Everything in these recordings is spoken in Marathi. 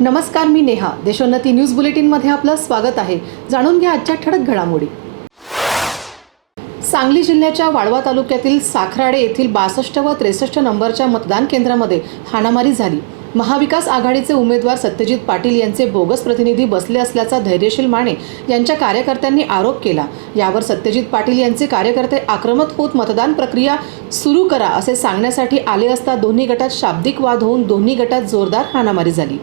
नमस्कार, मी नेहा. देशोन्नती न्यूज बुलेटिनमध्ये आपलं स्वागत आहे. जाणून घ्या आजच्या ठळक घडामोडी. सांगली जिल्ह्याच्या वाळवा तालुक्यातील साखराडे येथील 62 व 63 नंबरच्या मतदान केंद्रामध्ये हाणामारी झाली. महाविकास आघाडीचे उमेदवार सत्यजित पाटील यांचे बोगस प्रतिनिधी बसले असल्याचा धैर्यशील माने यांच्या कार्यकर्त्यांनी आरोप केला. यावर सत्यजित पाटील यांचे कार्यकर्ते आक्रमक होत मतदान प्रक्रिया सुरू करा असे सांगण्यासाठी आले असता दोन्ही गटात शाब्दिक वाद होऊन दोन्ही गटात जोरदार हाणामारी झाली.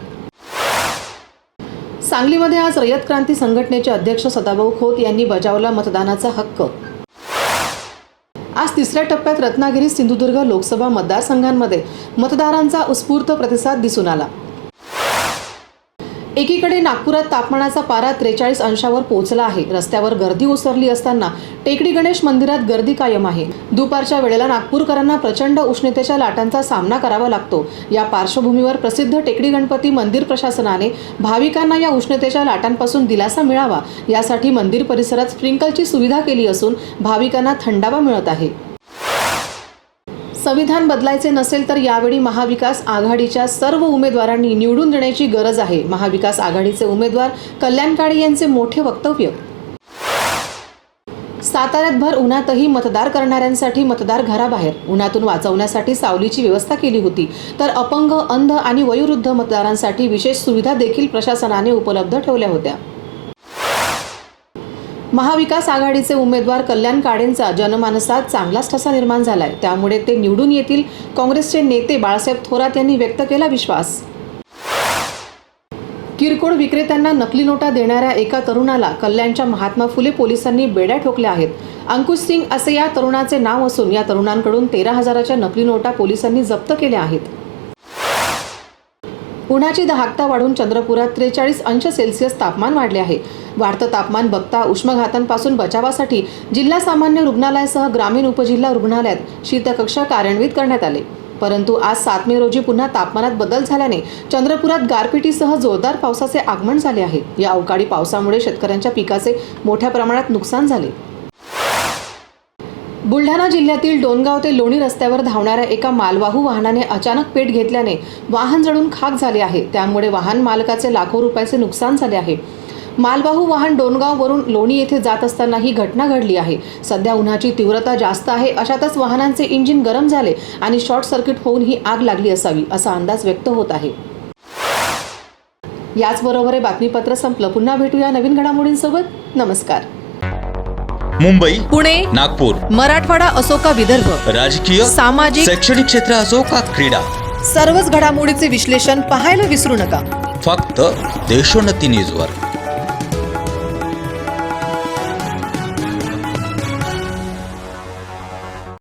सांगलीमध्ये आज रयत क्रांती संघटनेचे अध्यक्ष सदाभाऊ खोत यांनी बजावला मतदानाचा हक्क. आज तिसऱ्या टप्प्यात रत्नागिरी सिंधुदुर्ग लोकसभा मतदारसंघांमध्ये मतदारांचा उत्स्फूर्त प्रतिसाद दिसून आला. एकीकडे नागपुरात तापमानाचा पारा 43 अंशावर पोहोचला आहे. रस्त्यावर गर्दी ओसरली असताना टेकडी गणेश मंदिरात गर्दी कायम आहे. दुपारच्या वेळेला नागपूरकरांना प्रचंड उष्णतेच्या लाटांचा सामना करावा लागतो. या पार्श्वभूमीवर प्रसिद्ध टेकडी गणपती मंदिर प्रशासनाने भाविकांना या उष्णतेच्या लाटांपासून दिलासा मिळावा यासाठी मंदिर परिसरात स्प्रिंकलची सुविधा केली असून भाविकांना थंडावा मिळत आहे. संविधान बदलायचे नसेल तर यावेळी महाविकास आघाडीच्या सर्व उमेदवारांनी निवडून देण्याची गरज आहे. महाविकास आघाडीचे उमेदवार कल्याण काळे यांचे मोठे वक्तव्य. साताऱ्यात भर उन्हातही मतदार करणाऱ्यांसाठी मतदार घराबाहेर. उन्हातून वाचवण्यासाठी सावलीची व्यवस्था केली होती, तर अपंग, अंध आणि वयोवृद्ध मतदारांसाठी विशेष सुविधा देखील प्रशासनाने उपलब्ध ठेवल्या होत्या. महाविकास आघाडीचे उमेदवार कल्याण काळेंचा जनमानसात चांगलाच ठसा निर्माण झालाय, त्यामुळे ते निवडून येतील. काँग्रेसचे नेते बाळासाहेब थोरात यांनी व्यक्त केला विश्वास. किरकोळ विक्रेत्यांना नकली नोटा देणाऱ्या एका तरुणाला कल्याणच्या महात्मा फुले पोलिसांनी बेड्या ठोकल्या आहेत. अंकुश सिंग असे या तरुणाचे नाव असून या तरुणांकडून 13,000च्या नकली नोटा पोलिसांनी जप्त केल्या आहेत. उन्हाची दहाकता वाढून चंद्रपुरात 43 अंश सेल्सिअस तापमान वाढले आहे. वाढतं तापमान बघता उष्माघातांपासून बचावासाठी जिल्हा सामान्य रुग्णालयासह ग्रामीण उपजिल्हा रुग्णालयात शीतकक्ष कार्यान्वित करण्यात आले. परंतु आज 7 मे रोजी पुन्हा तापमानात बदल झाल्याने चंद्रपुरात गारपिटीसह जोरदार पावसाचे आगमन झाले आहे. या अवकाळी पावसामुळे शेतकऱ्यांच्या पिकाचे मोठ्या प्रमाणात नुकसान झाले. बुलढाणा जिल्ह्यातील डोणगाव ते लोणी रस्त्यावर धावणाऱ्या एका मालवाहू वाहनाने अचानक पेट घेतल्याने वाहन जळून खाक झाले आहे. त्यामुळे वाहन मालकाचे लाखो रुपयाचे नुकसान झाले आहे. मालवाहू वाहन डोणगाववरून लोणी येथे जात असताना ही घटना घडली आहे. सध्या उन्हाची तीव्रता जास्त आहे. अशातच वाहनांचे इंजिन गरम झाले आणि शॉर्ट सर्किट होऊन ही आग लागली असावी असा अंदाज व्यक्त होत आहे. याचबरोबर हे बातमीपत्र संपलं. पुन्हा भेटूया नवीन घडामोडींसोबत. नमस्कार. मुंबई, पुणे, नागपूर, मराठवाडा असो का विदर्भ, राजकीय, सामाजिक, शैक्षणिक क्षेत्र असो का क्रीडा, सर्वच घडामोडीचे विश्लेषण पाहायला विसरू नका. फक्त देशोन्नती न्यूजवर.